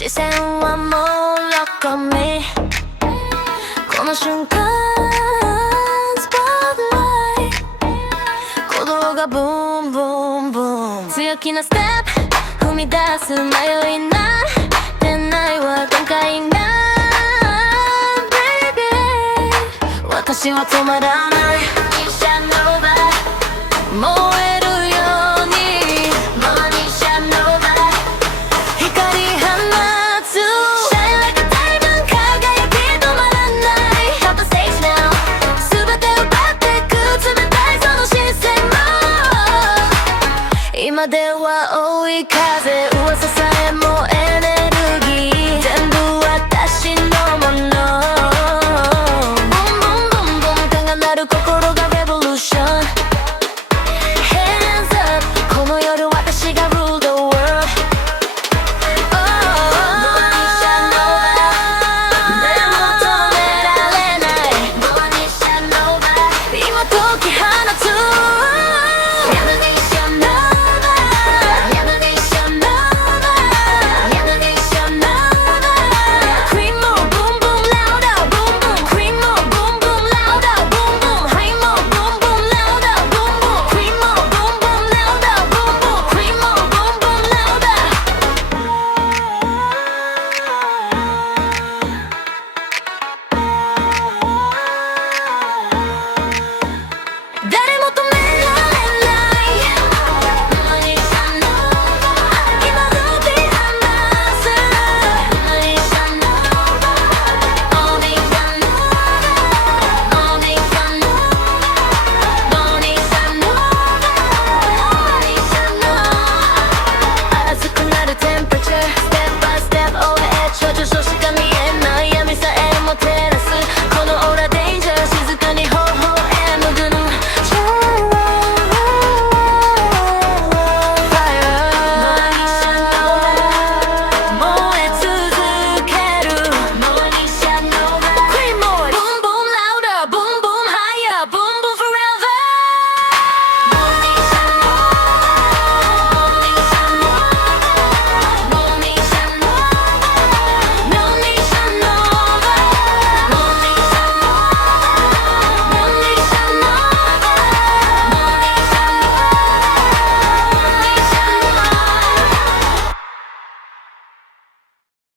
視線はもうロックミこの瞬間スポットライト鼓動がブンブンブン強気なステップ踏み出す迷いなんてないわ限界なん Baby 私は止まらない燃えるように光放つ Shine like a diamond 輝き止まらない Hot the stage now 全て奪ってく冷たいその視線も今では追い風噂さえもエネルギー全部私のものボンボンボンボン手が鳴る心がレボリューションこの夜私が rule the world でも止められない今解き放